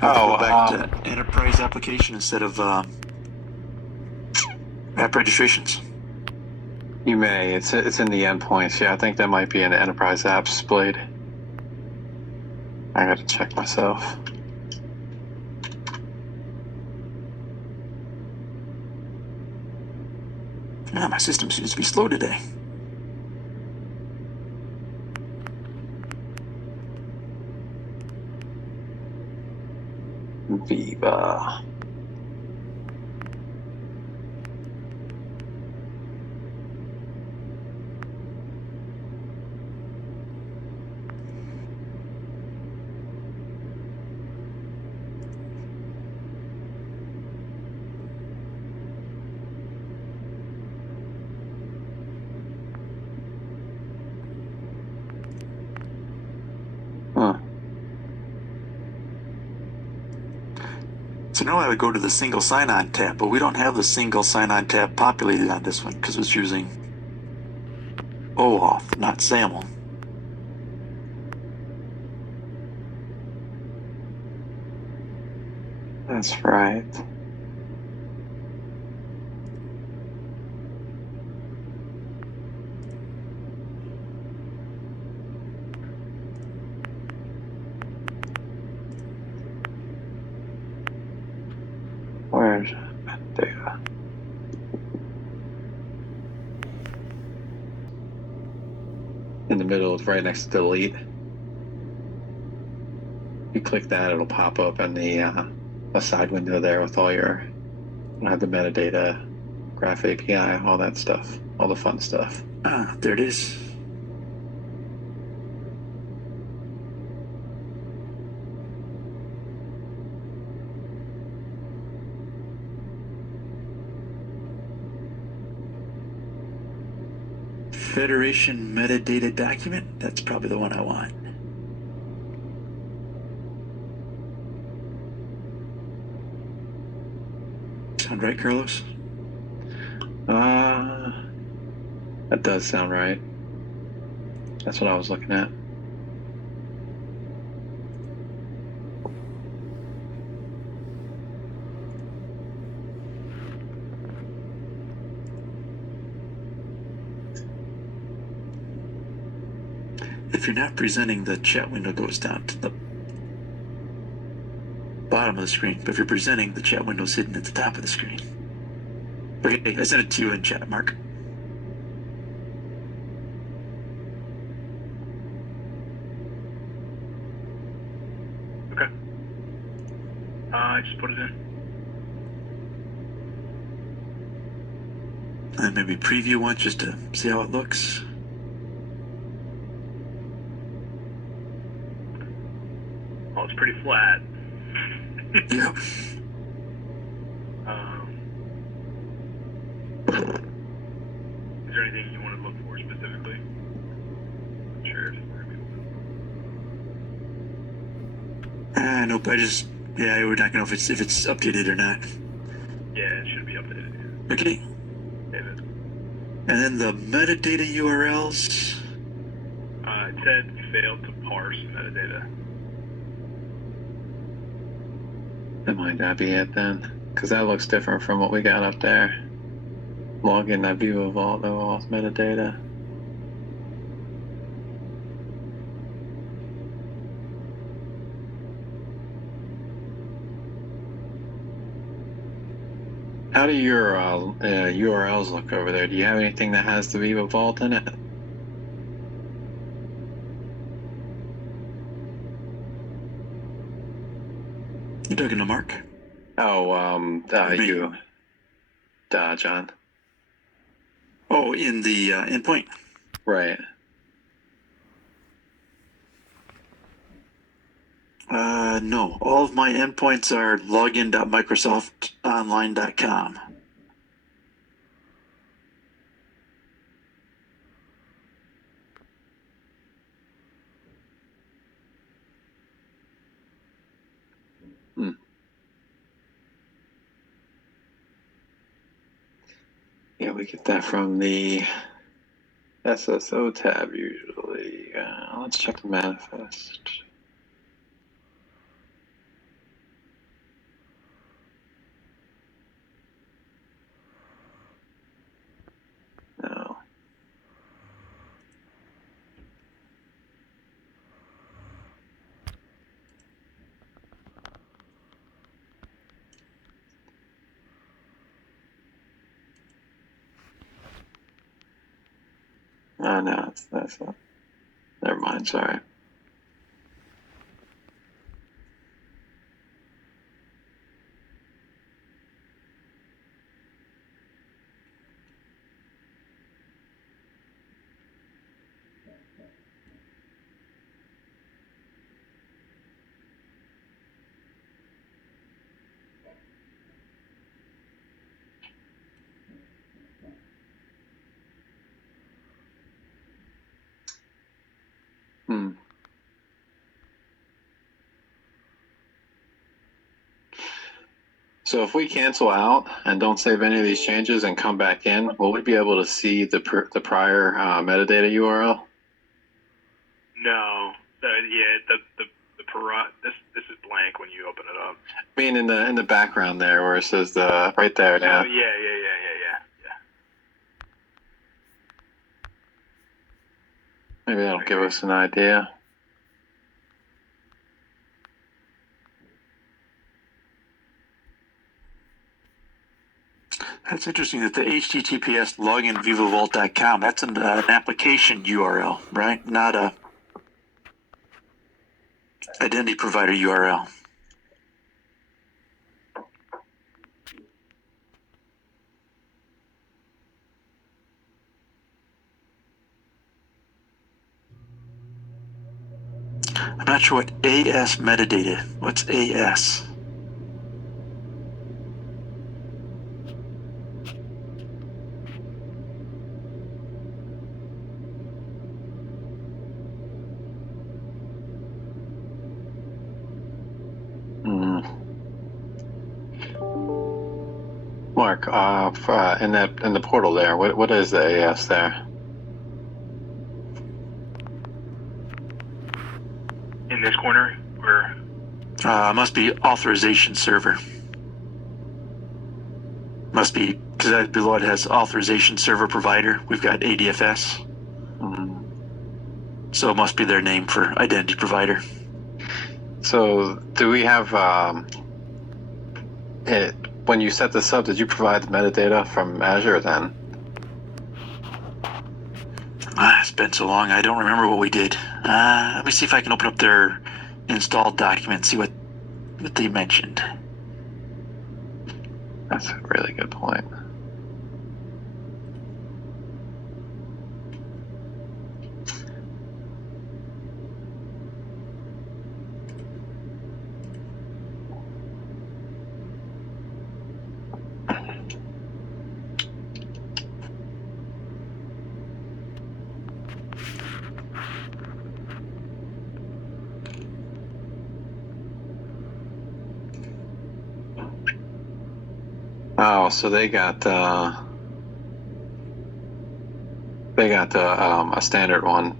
Have to go back to enterprise application instead of app registrations. You may. It's in the endpoints. Yeah, I think that might be an enterprise apps blade. I gotta check myself. Ah, my system seems to be slow today. Viva. Huh. So now I would go to the single sign-on tab, but we don't have the single sign-on tab populated on this one because it's using OAuth, not SAML. That's right. Where's data? In the middle, it's right next to delete. You click that, it'll pop up in the a side window there with all your, have the metadata, Graph API, all that stuff, all the fun stuff. Ah, there it is. Federation metadata document. That's probably the one I want. Sound right, Carlos? That does sound right. That's what I was looking at. If you're not presenting, the chat window goes down to the bottom of the screen. But if you're presenting, the chat window's hidden at the top of the screen. Okay, I sent it to you in chat, Mark. Okay. I just put it in. And maybe preview one just to see how it looks. Oh, it's pretty flat. Yep. Is there anything you want to look for specifically? I'm sure. Nope. Yeah, we're not gonna know if it's updated or not. Yeah, it should be updated. Okay. David. And then the metadata URLs. It said failed to parse metadata. That might not be it then, because that looks different from what we got up there. Log in that view of all the OAuth metadata. How do your URLs look over there? Do you have anything that has the Viva Vault in it? You talking to Mark? Oh, you, John. Oh, in the endpoint. Right. No. All of my endpoints are login.microsoftonline.com. Yeah, we get that from the SSO tab usually. Let's check the manifest. Oh no, that's not. Never mind. Sorry. Hmm. So if we cancel out and don't save any of these changes and come back in, will we be able to see the prior metadata URL? No. This is blank when you open it up. I mean, in the background there, where it says the right there. Oh Yeah. yeah. Maybe that'll give us an idea. That's interesting that the HTTPS login vivavault.com, that's an application URL, right? Not a identity provider URL. I'm not sure what AS metadata. What's AS? Mark, in the portal there, what is the AS there? In this corner, where Must be authorization server. Must be, because below it has authorization server provider. We've got ADFS. So it must be their name for identity provider. So do we have when you set this up, did you provide the metadata from Azure then? It's been so long, I don't remember what we did. Let me see if I can open up their installed document and see what they mentioned. That's a really good point. Oh, so they got a standard one.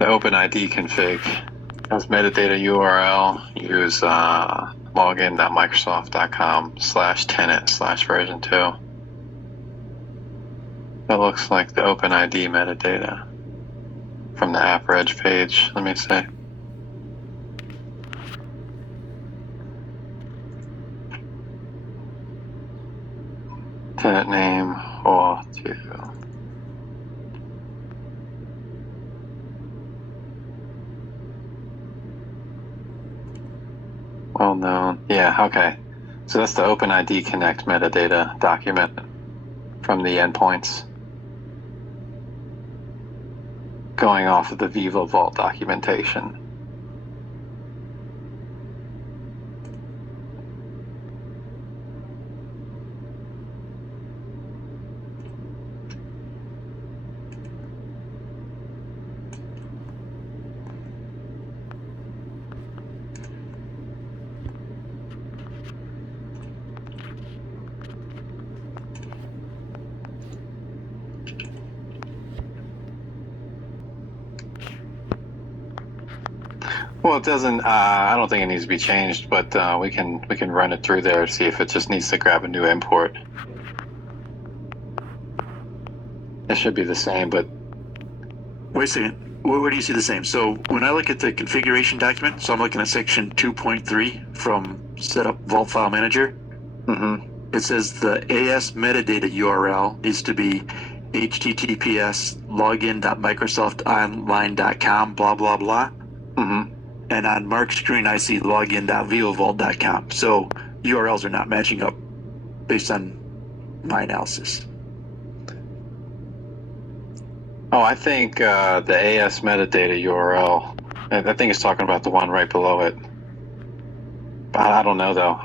The OpenID config has metadata URL. Use login.microsoft.com/tenant/version2. That looks like the OpenID metadata from the AppReg page. Let me see. Tenant name or two. Well known. Yeah, okay. So that's the OpenID Connect metadata document from the endpoints. Going off of the Viva Vault documentation. Well, it doesn't. I don't think it needs to be changed, but we can run it through there to see if it just needs to grab a new import. It should be the same, but Wait a second. Where do you see the same? So when I look at the configuration document, so I'm looking at section 2.3 from Setup Vault File Manager. It says the AS metadata URL needs to be https login.microsoftonline.com, blah, blah, blah. Mm-hmm. And on Mark's screen, I see login.vivovault.com. So URLs are not matching up based on my analysis. Oh, I think the AS metadata URL. I think it's talking about the one right below it. But I don't know though.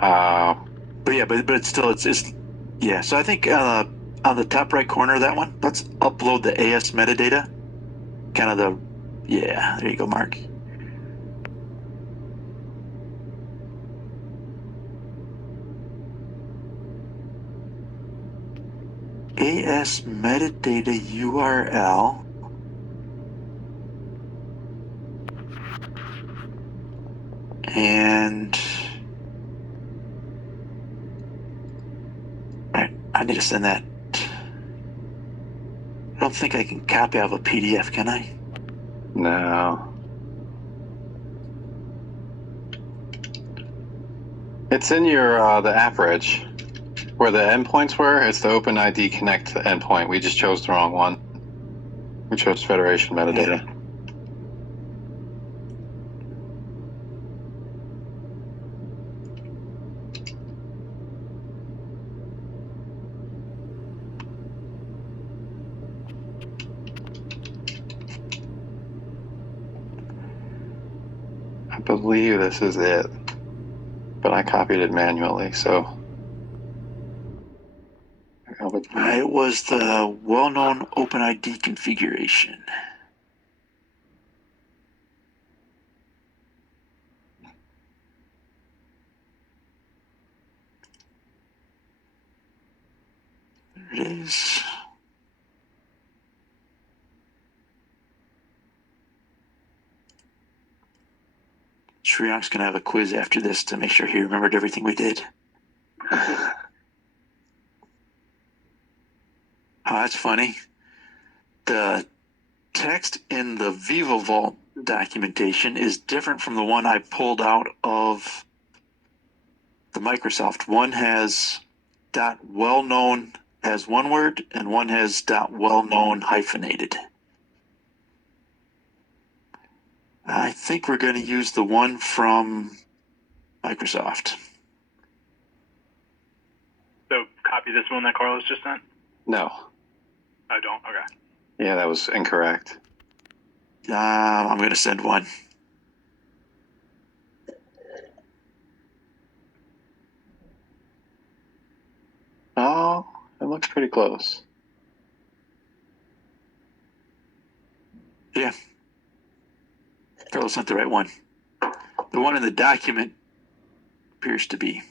But yeah, but it's still it's yeah. So I think on the top right corner of that one, let's upload the AS metadata. Kind of there you go, Mark. AS metadata URL. And right, I need to send that. I don't think I can copy out of a PDF, can I? No. It's in your the app reg. Where the endpoints were, it's the OpenID Connect endpoint. We just chose the wrong one. We chose Federation metadata. I believe this is it, but I copied it manually, so. It was the well-known OpenID configuration. There it is. Shrionk's gonna have a quiz after this to make sure he remembered everything we did. Oh, that's funny. The text in the VivoVault documentation is different from the one I pulled out of the Microsoft. One has .well-known as one word, and one has .well-known hyphenated. I think we're going to use the one from Microsoft. So copy this one that Carlos just sent? No. I don't? Okay. Yeah, that was incorrect. I'm going to send one. Oh, it looks pretty close. Yeah. Carlos sent the right one. The one in the document appears to be.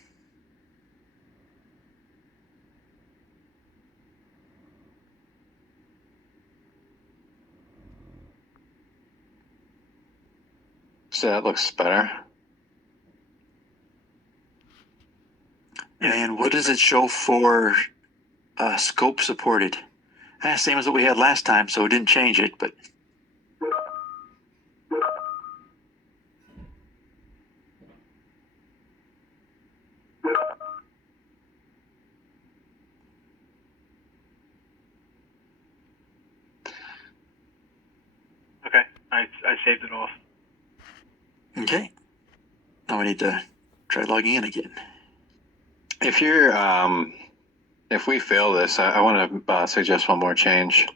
So that looks better. And what does it show for scope supported? Same as what we had last time, so it didn't change it, but. Okay. I saved it off. Okay. Now we need to try logging in again. If you're, if we fail this, I want to suggest one more change.